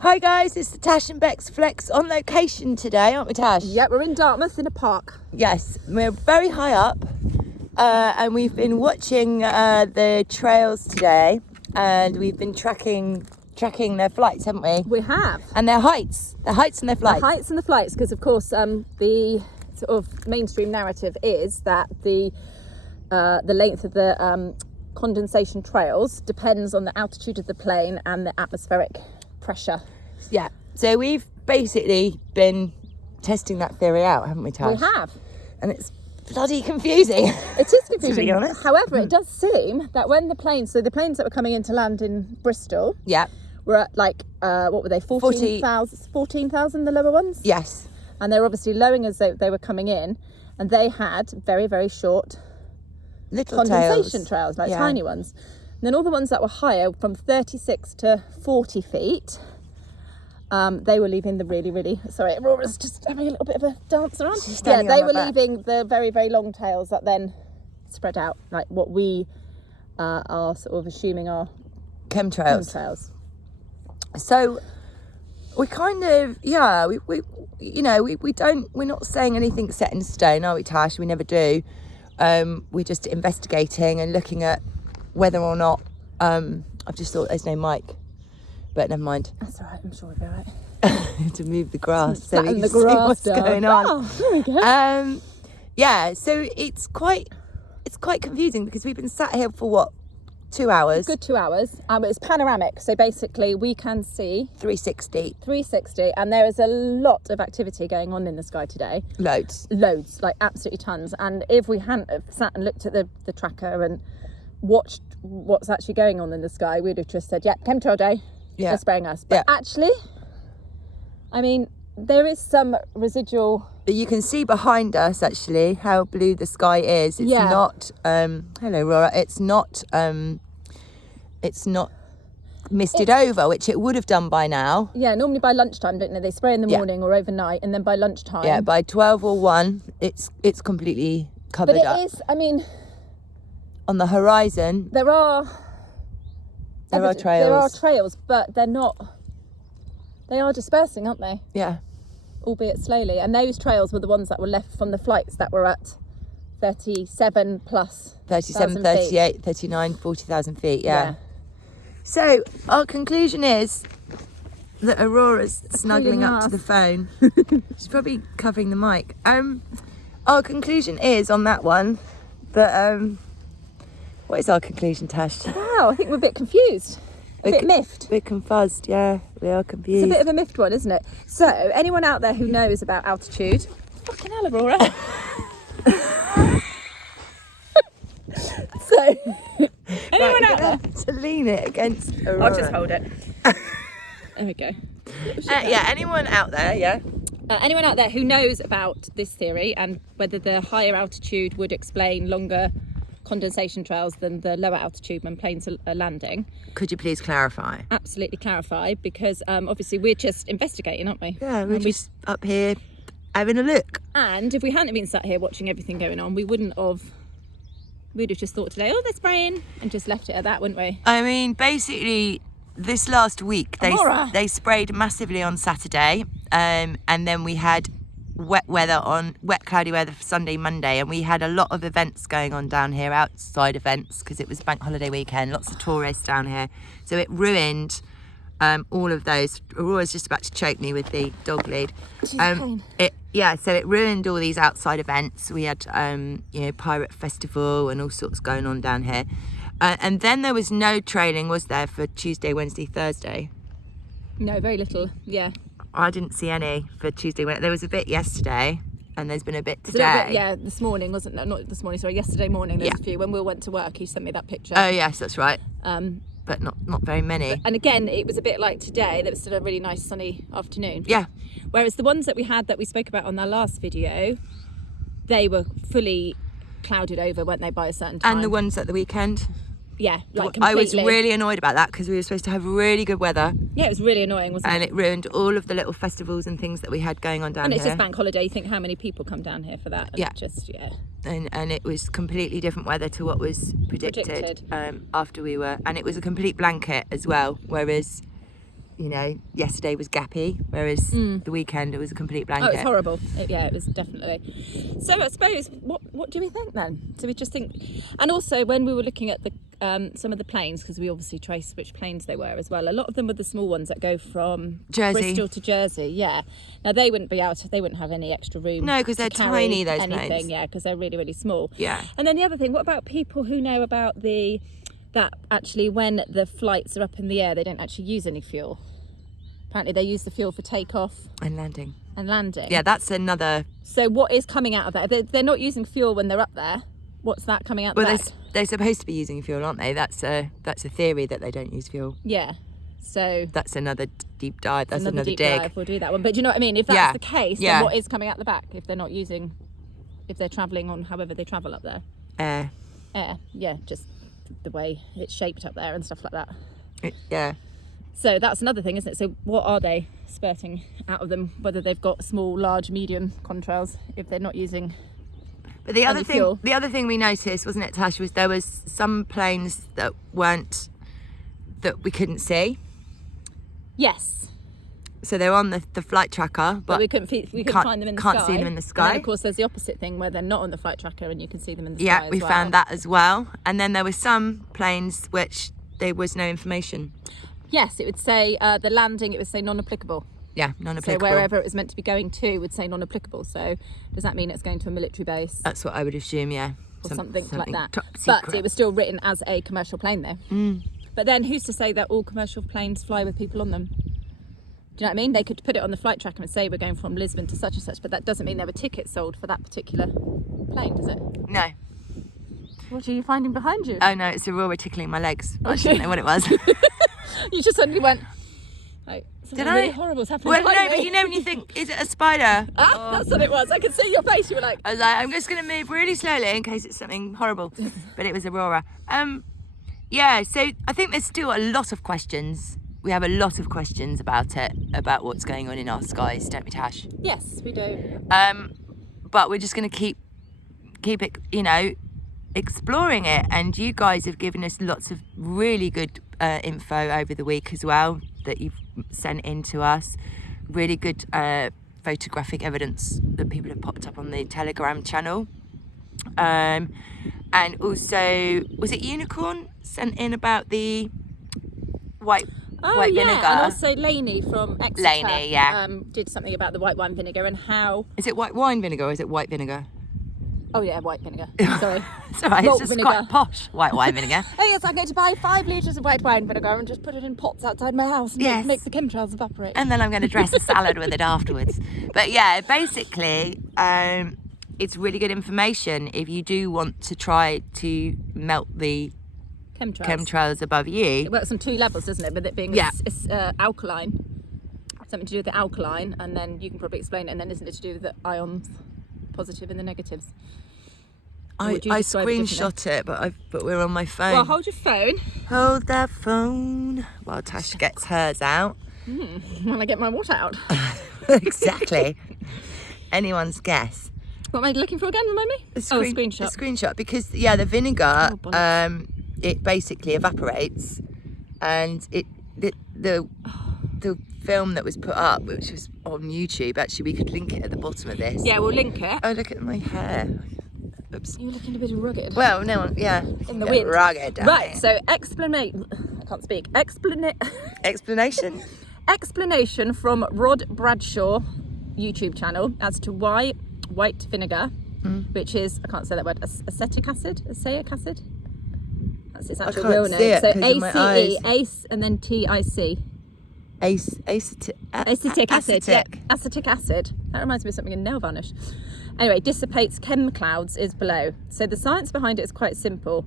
Hi guys, it's the Tash and Bex Flex on location today, aren't we, Tash? Yeah, we're in Dartmouth in a park. Yes, we're very high up and we've been watching the trails today, and we've been tracking their flights, haven't we? We have. And their heights and their flights. The heights and the flights, because of course the sort of mainstream narrative is that the length of the condensation trails depends on the altitude of the plane and the atmospheric pressure. Yeah, so we've basically been testing that theory out, haven't we, Tash? We have. And it's bloody confusing. It is confusing. To be honest. However, it does seem that when the planes that were coming in to land in Bristol, Yeah. were at like, what were they, 14,000, the lower ones? Yes. And they were obviously lowering as they were coming in, and they had very, very short Little condensation tails. trails, like Yeah. tiny ones. And then all the ones that were higher, from 36 to 40 feet, they were leaving the really, sorry, Aurora's just having a little bit of a dance around. She's Yeah, standing they on were my back. leaving the very, very long tails that then spread out, like what we are sort of assuming are Chemtrails. chemtrails. So we kind of, yeah, we we're not saying anything set in stone, are we, Tash? We never do. We're just investigating and looking at whether or not, I've just thought there's no mic, but never mind. That's all right, I'm sure we'll be all right. To move the grass so we Flatten can the see grass what's down. going on. Oh, there we go. Yeah, so it's quite confusing because we've been sat here for what, 2 hours? Good 2 hours. It's panoramic, so basically we can see 360, and there is a lot of activity going on in the sky today. Loads, Like absolutely tons. And if we hadn't have sat and looked at the tracker and watched what's actually going on in the sky, we'd have just said, yeah, chemtrail day, Yeah. they're spraying us. But actually, I mean, there is some residual. But you can see behind us actually how blue the sky is. It's not hello Rora, it's not misted over, which it would have done by now. Yeah, normally by lunchtime, don't they? They spray in the morning or overnight, and then by lunchtime. Yeah, by 12 or 1 it's completely covered but up. it is, I mean, On the horizon there are trails. There are trails, but they are dispersing, aren't they? Yeah. Albeit slowly. And those trails were the ones that were left from the flights that were at 37 plus 37, 1,000 38, feet. 39, 40,000 feet, yeah. So our conclusion is that Aurora's snuggling up to the phone. She's probably covering the mic. Our conclusion is on that one that what is our conclusion, Tash? Wow, I think we're a bit confused. A bit miffed. We're confuzzed, yeah. We are confused. It's a bit of a miffed one, isn't it? So, anyone out there who knows about altitude, fucking hell, Aurora. So, anyone out there? To lean it against Aurora. I'll just hold it. There we go. Yeah, anyone out there, yeah. Anyone out there who knows about this theory and whether the higher altitude would explain longer condensation trails than the lower altitude when planes are landing, Could you please clarify? absolutely clarify, because obviously we're just investigating, aren't we? Yeah, we're And just up here having a look. And if we hadn't been sat here watching everything going on, we'd have just thought today, oh, they're spraying, and just left it at that, wouldn't we? I mean, basically, this last week they sprayed massively on Saturday, and then we had wet cloudy weather for Sunday, Monday, and we had a lot of events going on down here, outside events, because it was bank holiday weekend, lots of tourists down here, so it ruined all of those. Aurora's just about to choke me with the dog lead. She's fine. So it ruined all these outside events. We had pirate festival and all sorts going on down here, and then there was no trailing, was there, for Tuesday, Wednesday, Thursday? No, very little. Yeah. I didn't see any for Tuesday. There was a bit yesterday, and there's been a bit There's a little today. bit, yeah, this morning, wasn't it? Not this morning, sorry, yesterday morning. There was a few. When we went to work, he sent me that picture. Oh yes, that's right. But not very many. And again, it was a bit like today. That was still a really nice sunny afternoon. Yeah. Whereas the ones that we spoke about on our last video, they were fully clouded over, weren't they, by a certain time? And the ones at the weekend. Yeah, like completely. I was really annoyed about that because we were supposed to have really good weather. Yeah, it was really annoying, wasn't And it? it ruined all of the little festivals and things that we had going on down And here. it's just bank holiday. You think how many people come down here for that? And Yeah. And it was completely different weather to what was predicted. After we were, and it was a complete blanket as well, whereas yesterday was gappy, whereas the weekend it was a complete blanket. Oh, it's horrible. It was definitely. So I suppose, what do we think then? So we just think, and also when we were looking at the some of the planes, because we obviously traced which planes they were as well. A lot of them were the small ones that go from Jersey. Bristol to Jersey. Yeah. Now they wouldn't have any extra room. No, because they're tiny. Those planes. Yeah, because they're really, really small. Yeah. And then the other thing, what about people who know about that actually when the flights are up in the air, they don't actually use any fuel? Apparently they use the fuel for takeoff and landing. Yeah, that's another. So what is coming out of that? They're not using fuel when they're up there. What's that coming out the back? They're supposed to be using fuel, aren't they? That's a theory that they don't use fuel. Yeah. So that's another deep dive. That's another deep dig. Dive. We'll do that one. But do you know what I mean? If that's the case, then what is coming out the back if they're travelling on however they travel up there? Air. Yeah, just the way it's shaped up there and stuff like that. Yeah. So that's another thing, isn't it? So what are they spurting out of them? Whether they've got small, large, medium contrails, if they're not using. But the other thing we noticed, wasn't it, Tash, was there was some planes that we couldn't see. Yes. So they're on the flight tracker, but we couldn't find them in the sky. Can't see them in the sky. And then, of course, there's the opposite thing where they're not on the flight tracker and you can see them in the sky. Yeah, we found that as well. And then there were some planes which there was no information. Yes, it would say the landing. It would say non-applicable. Yeah, non-applicable. So wherever it was meant to be going to would say non-applicable. So does that mean it's going to a military base? That's what I would assume. Yeah, or something like that. Top secret. But it was still written as a commercial plane, though. But then who's to say that all commercial planes fly with people on them? Do you know what I mean? They could put it on the flight tracker and say we're going from Lisbon to such and such, but that doesn't mean there were tickets sold for that particular plane, does it? No. What are you finding behind you? Oh no, it's Aurora tickling my legs. I didn't know what it was. You just suddenly went. Like, did really I? Horrible's happening. Well, no, but you know when you think, is it a spider? That's what it was. I could see your face. You were like. I was like, I'm just going to move really slowly in case it's something horrible. But it was Aurora. Yeah, so I think there's still a lot of questions. We have a lot of questions about it, about what's going on in our skies, don't we, Tash? Yes, we do. But we're just going to keep it, exploring it. And you guys have given us lots of really good info over the week as well that you've sent in to us. Really good photographic evidence that people have popped up on the Telegram channel. And also, was it Unicorn sent in about the white vinegar? And also Lainey from Exeter Lainey, yeah. Did something about the white wine vinegar and how... Is it white wine vinegar or is it white vinegar? Oh yeah, white vinegar. Sorry. It's all right, it's just quite posh, white wine vinegar. Oh yes, I'm going to buy 5 litres of white wine vinegar and just put it in pots outside my house and make the chemtrails evaporate. And then I'm going to dress a salad with it afterwards. But yeah, basically, it's really good information if you do want to try to melt the chemtrails above you. It works on 2 levels, doesn't it? With it being alkaline, something to do with the alkaline, and then you can probably explain it. And then isn't it to do with the ions, positive and the negatives? I screenshot it, but we're on my phone. Well, hold your phone. Hold that phone while Tash gets hers out. When I get my water out. Exactly. Anyone's guess. What am I looking for again? Remind me. A screenshot. A screenshot because the vinegar it basically evaporates, and the film that was put up, which was on YouTube. Actually, we could link it at the bottom of this. Yeah, we'll link it. Oh, look at my hair. Oops. You're looking a bit rugged. Well, no, yeah. In the wind. Rugged. Right, so I can't speak. Explanation? Explanation from Rod Bradshaw YouTube channel as to why white vinegar, which is, I can't say that word, acetic acid? That's its actual real name. So ACE, ACE, and then TIC. Acetic acid. Yeah, acetic acid. That reminds me of something in nail varnish. Anyway, dissipates chem clouds is below. So the science behind it is quite simple.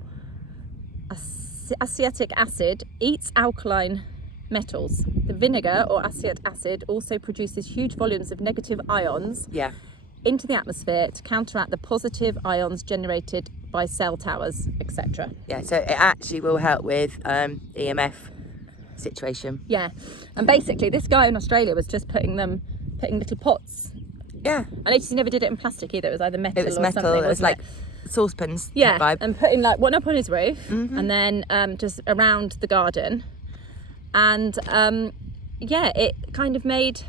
Acetic acid eats alkaline metals. The vinegar or acetic acid also produces huge volumes of negative ions into the atmosphere to counteract the positive ions generated by cell towers, etc. Yeah, so it actually will help with EMF situation. Yeah, and basically this guy in Australia was just putting little pots. Yeah. I noticed he never did it in plastic either. It was either metal or something. It was like saucepans. Yeah, vibe. And putting like one up on his roof and then just around the garden. And it kind of made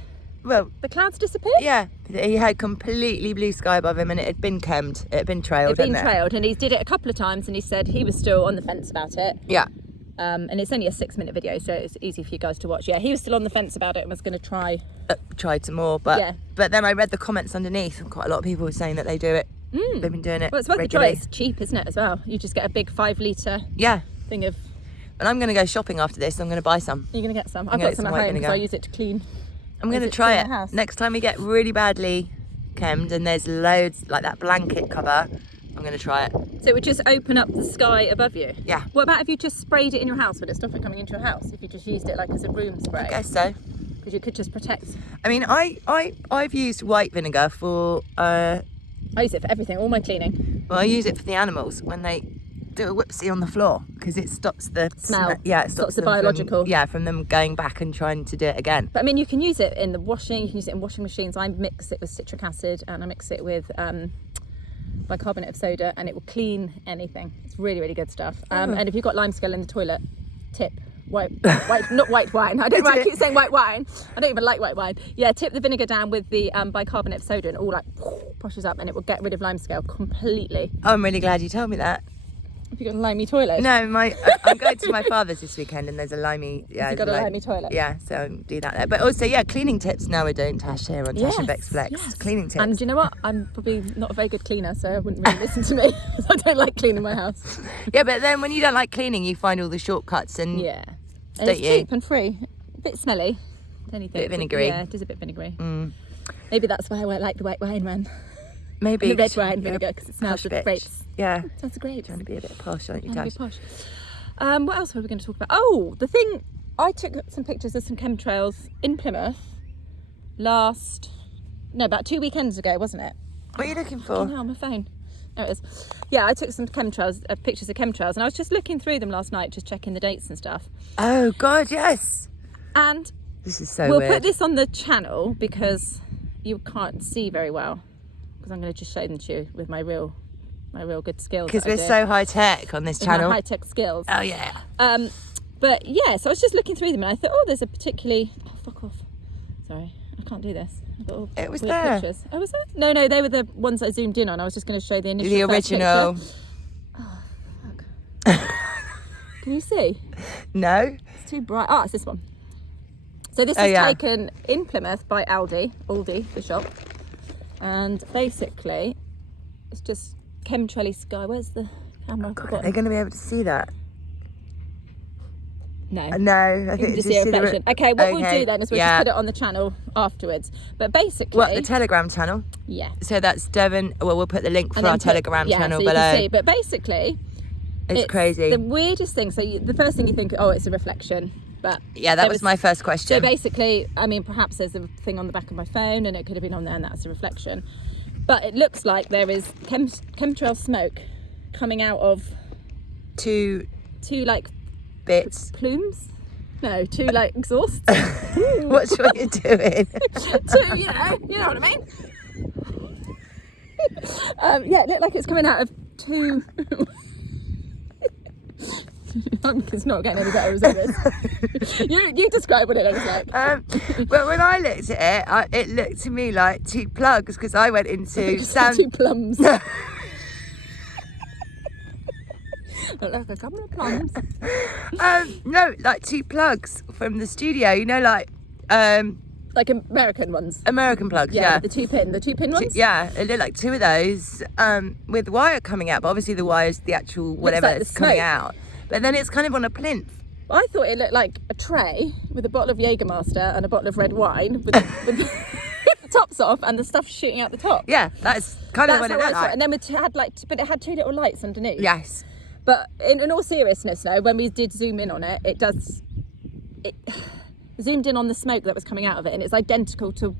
Well, the clouds disappear. yeah, he had completely blue sky above him, and it had been chemmed. It had been trailed. And he did it a couple of times, and he said he was still on the fence about it. Yeah. And it's only a 6-minute video, so it's easy for you guys to watch. Yeah, he was still on the fence about it and was going to Tried some more, but Yeah. but then I read the comments underneath, and quite a lot of people were saying that they do it. They've been doing it. Well, it's worth the try. regularly. It's cheap, isn't it, as well? You just get a big 5-litre Yeah. thing of... And I'm going to go shopping after this. I'm going to buy some. You're going to get some. I'm I've gonna got get some some at white home because vinegar. I use it to clean. I'm going to Is it try clean it the house? next time we get really badly chemmed and there's loads like that blanket cover. I'm going to try it. So it would just open up the sky above you? Yeah. What about if you just sprayed it in your house? Would it stop it coming into your house if you just used it like as a room spray? I guess so. Because you could just protect. I mean, I've used white vinegar for I use it for everything, all my cleaning. well, I use it for the animals when they do a whoopsie on the floor because it stops the Smell. Yeah, it stops the them biological. from them going back and trying to do it again. But I mean, you can use it in the washing, you can use it in washing machines. I mix it with citric acid and I mix it with bicarbonate of soda, and it will clean anything. It's really, really good stuff. And if you've got limescale in the toilet, tip. Not white wine. I don't know why I keep saying white wine. I don't even like white wine. Yeah, tip the vinegar down with the bicarbonate of soda and it all like pushes up and it will get rid of limescale completely. I'm really glad you told me that. Have you got a limey toilet? No, I'm going to my father's this weekend, and there's a limey. Yeah, You've got a limey toilet? Yeah, so I'll do that there. But also, yeah, cleaning tips. No, I don't. Tash here on Tash and Bex Flex. Yes. Cleaning tips. And do you know what? I'm probably not a very good cleaner, so I wouldn't really listen to me because I don't like cleaning my house. Yeah, but then when you don't like cleaning, you find all the shortcuts and Yeah. And Don't it's you? cheap and free. A bit smelly. Anything. Bit vinegary. Yeah, it is a bit vinegary. Maybe that's why I like the white wine, man. maybe And the red wine vinegar because it smells posh of bitch. grapes. Yeah, Smells of grapes. trying to be a bit posh, aren't you, Trying Tash? to be posh. What else were we going to talk about? Oh, the thing. I took some pictures of some chemtrails in Plymouth about 2 weekends ago, wasn't it? What are you looking Oh, for? no, on my phone. There it is. Yeah, I took some pictures of chemtrails, and I was just looking through them last night, just checking the dates and stuff. Oh God, yes. And This is so we'll weird. put this on the channel because you can't see very well. Because I'm going to just show them to you with my real good skills. Because we're so high tech on this channel. high tech skills. Oh yeah. But yeah, so I was just looking through them, and I thought, oh, there's a particularly. Oh, fuck off. Sorry, I can't do this. I've got all It was weird there. Pictures. Oh, was there? No, they were the ones I zoomed in on. I was just going to show the initial. The first original. picture. Oh, fuck. Can you see? No. It's too bright. It's this one. So this Oh, was yeah. taken in Plymouth by Aldi, the shop. And basically, it's just chemtraily sky. Where's the camera? I've God, are forgotten. they going to be able to see that? No. No, I You think can it's just see a the reflection. Okay, what we'll okay, do then is we'll yeah. just put it on the channel afterwards. But basically, What, the Telegram channel? yeah. So that's Devon. Well, we'll put the link for And our then put- Telegram yeah, channel so you below. can see. But basically, It's crazy. The weirdest thing. So the first thing you think, oh, it's a reflection. But Yeah, that there was my first question. So basically, I mean, perhaps there's a thing on the back of my phone, and it could have been on there, and that's a reflection. But it looks like there is chemtrail smoke coming out of Two like bits. plumes. No, two like exhausts. What's what you're doing? Two, you know what I mean. Yeah, it looked like it's coming out of two. It's not getting any better, is it? You describe what it looks like. But when I looked at it, it looked to me like two plugs because I went into Two plums. Look like a couple of plums. no, like two plugs from the studio. You know, like Like American ones. American plugs. Yeah. The two pin ones. Yeah, it looked like two of those with wire coming out, but obviously the wire is the actual whatever like the that's coming smoke. out. But then it's kind of on a plinth. I thought it looked like a tray with a bottle of Jägermeister and a bottle of red wine with the tops off and the stuff shooting out the top. Yeah, that's kind of That's what it how I looked saw it. like. And then but it had two little lights underneath. Yes. But in all seriousness, though, when we did zoom in on it, it zoomed in on the smoke that was coming out of it, and it's identical to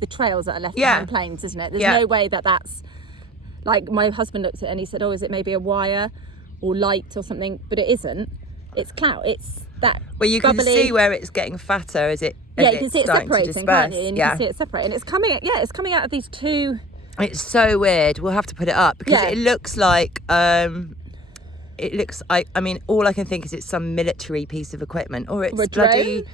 the trails that are left behind planes, isn't it? There's no way that's like my husband looked at it and he said, "Oh, is it maybe a wire or light or something?" But it isn't. It's cloud. It's that. Well, you can bubbly... see where it's getting fatter as it. Yeah, as you can it's see it starting to separating, disperse. can't you? And you can see it separating. It's coming. Yeah, it's coming out of these two. It's so weird. We'll have to put it up because Yeah. it looks like. It looks. I mean, all I can think is it's some military piece of equipment, or it's Or a bloody. drone?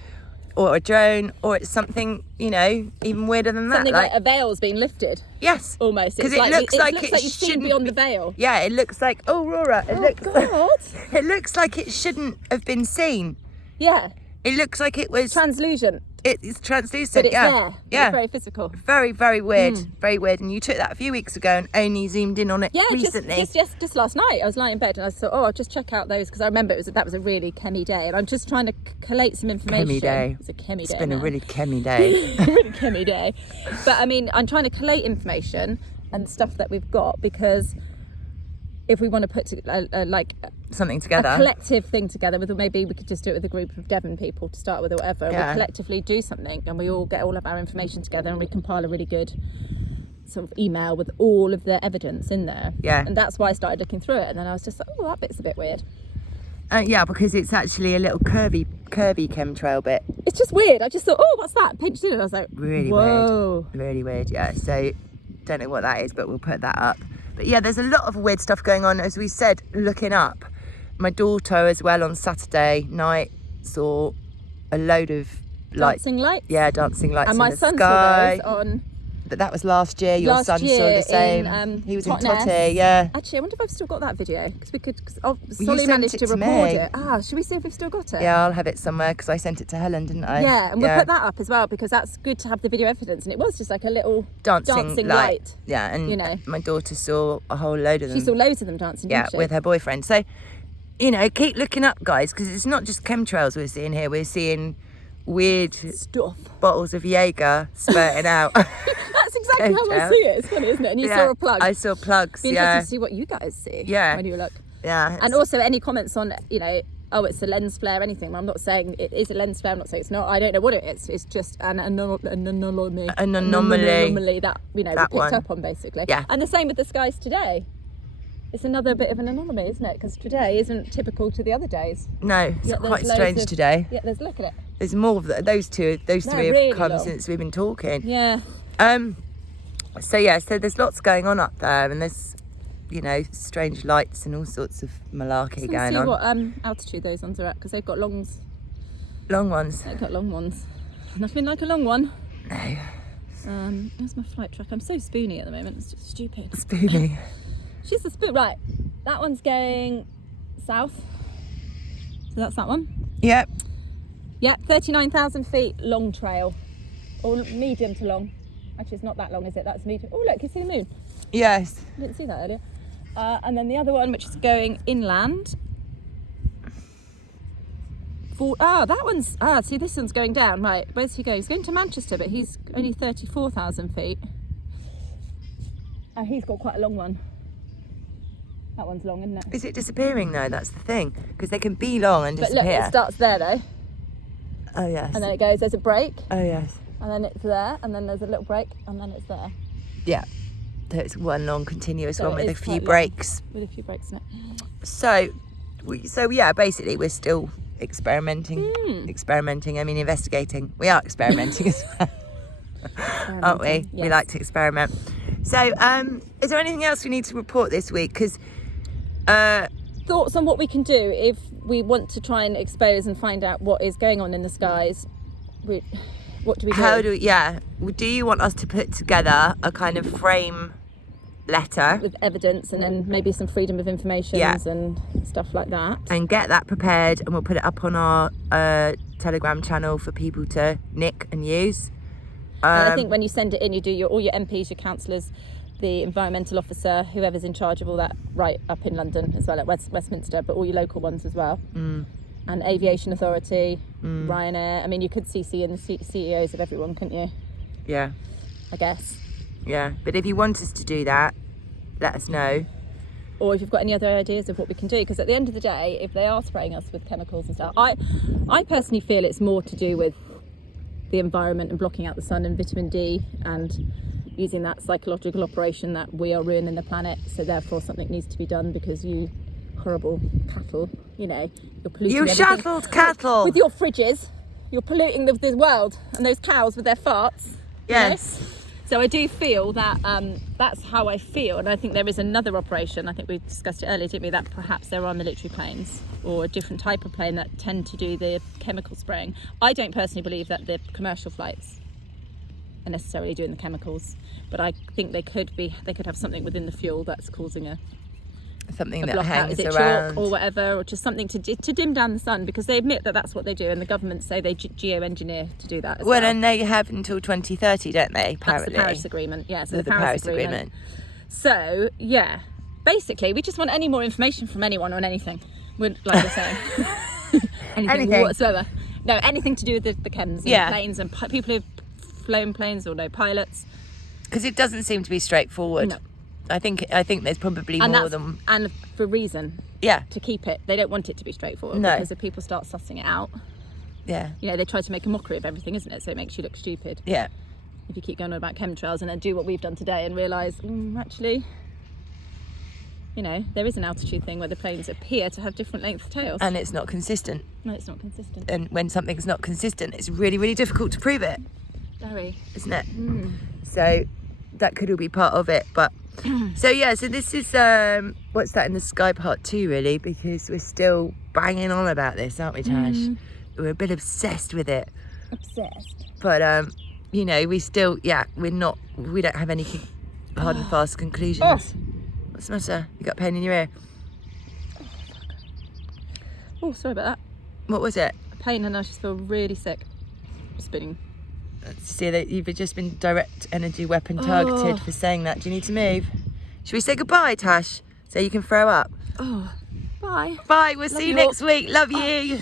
or a drone, or it's something, you know, even weirder than that. Something like a veil's been lifted. Yes. Almost. Because it looks like you've seen beyond the veil. Yeah, it looks like, oh, Rora, it looks like it shouldn't have been seen. Yeah. It looks like it was... translucent. It's translucent, but it's yeah. there. Yeah. It's very physical. Very, very weird. Very weird. And you took that a few weeks ago and only zoomed in on it recently. Just last night. I was lying in bed and I thought, I'll just check out those, because I remember that was a really chemmy day, and I'm just trying to collate some information. Chemmy day. It's a chemmy day. It's been a really chemmy day. Really chemmy day. But I mean, I'm trying to collate information and stuff that we've got, because if we want to put something together, a collective thing together, with, or maybe we could just do it with a group of Devon people to start with, or whatever, and we collectively do something, and we all get all of our information together, and we compile a really good sort of email with all of the evidence in there. Yeah. And that's why I started looking through it, and then I was just like, that bit's a bit weird. Yeah, because it's actually a little curvy chemtrail bit. It's just weird. I just thought, what's that? Pinched in, and I was like, really whoa. weird. Really weird, yeah. So don't know what that is, but we'll put that up. But yeah, there's a lot of weird stuff going on, as we said, looking up. My daughter as well on Saturday night saw a load of dancing lights. Yeah, dancing lights and in the sky. And my son saw those on... But that was last year. Your son saw the same. He was in Totty, yeah. Actually, I wonder if I've still got that video, because You Solly sent managed it to to record me. it. Should we see if we've still got it? Yeah, I'll have it somewhere, because I sent it to Helen, didn't I? Yeah, and we'll put that up as well, because that's good to have the video evidence. And it was just like a little dancing light. Yeah, and you know, my daughter saw a whole load of them. She saw loads of them dancing, didn't she? with her boyfriend. So, you know, keep looking up, guys, because it's not just chemtrails we're seeing here. We're seeing weird stuff. Bottles of Jaeger spurting out. That's exactly how I see it. It's funny, isn't it? And you saw a plug. I saw plugs. Be interesting to see what you guys see. Yeah. When you look. Yeah. And also any comments on, you know, it's a lens flare, anything. I'm not saying it is a lens flare. I'm not saying it's not. I don't know what it is. It's just an anomaly. An anomaly that, you know, that we picked one. up on, basically. Yeah. And the same with the skies today. It's another bit of an anomaly, isn't it? Because today isn't typical to the other days. No, it's quite strange today. Yeah, look at it. There's more of those three really have come long. since we've been talking. Yeah. So there's lots going on up there, and there's, you know, strange lights and all sorts of malarkey going on. See what altitude those ones are at, because they've got long ones. They've got long ones. Nothing like a long one. No. Where's my flight track? I'm so spoony at the moment. It's just stupid. Spoony. She's a spoon. Right, that one's going south. So that's that one. Yep. Yep, 39,000 feet, long trail, or medium to long. Actually, it's not that long, is it? That's medium. Oh, look, you see the moon? Yes. I didn't see that earlier. And then the other one, which is going inland. That one's... see, this one's going down. Right, where's he going? He's going to Manchester, but he's only 34,000 feet. He's got quite a long one. That one's long, isn't it? Is it disappearing, though? That's the thing. Because they can be long and disappear. But look, it starts there, though. Oh, yes. And then it goes, there's a break. Oh, yes. And then it's there, and then there's a little break, and then it's there. Yeah. So it's one long continuous one with a few quite breaks. With a few breaks in it. So yeah, basically we're still experimenting. I mean, investigating. We are experimenting as well, aren't we? Yes. We like to experiment. So, is there anything else we need to report this week? Because thoughts on what we can do if we want to try and expose and find out what is going on in the skies. What do we do? Do you want us to put together a kind of frame letter with evidence, and then maybe some freedom of information and stuff like that, and get that prepared, and we'll put it up on our Telegram channel for people to nick and use. And I think when you send it in, you do all your MPs, your councillors, the environmental officer, whoever's in charge of all that, right up in London as well, at Westminster, but all your local ones as well. And Aviation Authority, Ryanair. I mean, you could CC in the CEOs of everyone, couldn't you? Yeah. I guess. Yeah, but if you want us to do that, let us know. Or if you've got any other ideas of what we can do, because at the end of the day, if they are spraying us with chemicals and stuff, I personally feel it's more to do with the environment and blocking out the sun and vitamin D and using that psychological operation that we are ruining the planet, so therefore something needs to be done, because you horrible cattle, you know, you're polluting you everything. shuttled cattle with your fridges. You're polluting the world, and those cows with their farts. Yes. You know? So I do feel that that's how I feel, and I think there is another operation. I think we discussed it earlier, didn't we? That perhaps there are military planes or a different type of plane that tend to do the chemical spraying. I don't personally believe that the commercial flights are necessarily doing the chemicals, but I think they could have something within the fuel that's causing something a that block out. hangs Is it around chalk or whatever, or just something to dim down the sun, because they admit that that's what they do, and the government say they geoengineer to do that as well. and they have until 2030, don't they, apparently? That's the Paris Agreement, yeah. So the Paris Agreement. So, yeah, basically, we just want any more information from anyone on anything. Like we're saying. anything whatsoever. No, anything to do with the chems and planes and people who've flown planes or no pilots. Because it doesn't seem to be straightforward. No. I think there's probably more than... And for reason. Yeah. To keep it. They don't want it to be straightforward. No. Because if people start sussing it out... Yeah. You know, they try to make a mockery of everything, isn't it? So it makes you look stupid. Yeah. If you keep going on about chemtrails and then do what we've done today and realise, actually... You know, there is an altitude thing where the planes appear to have different length tails. And it's not consistent. No, it's not consistent. And when something's not consistent, it's really, really difficult to prove it. Very. Isn't it? So that could all be part of it. But so this is what's that in the sky part 2, really, because we're still banging on about this, aren't we, Tash? We're a bit obsessed with it. Obsessed. But you know, we don't have any hard and fast conclusions. What's the matter? You got pain in your ear? Oh, sorry about that. What was it? Pain, and I just feel really sick. Spinning. See that you've just been direct energy weapon targeted for saying that. Do you need to move? Should we say goodbye, Tash, so you can throw up? Oh, bye. Bye. We'll see you next week. Love you.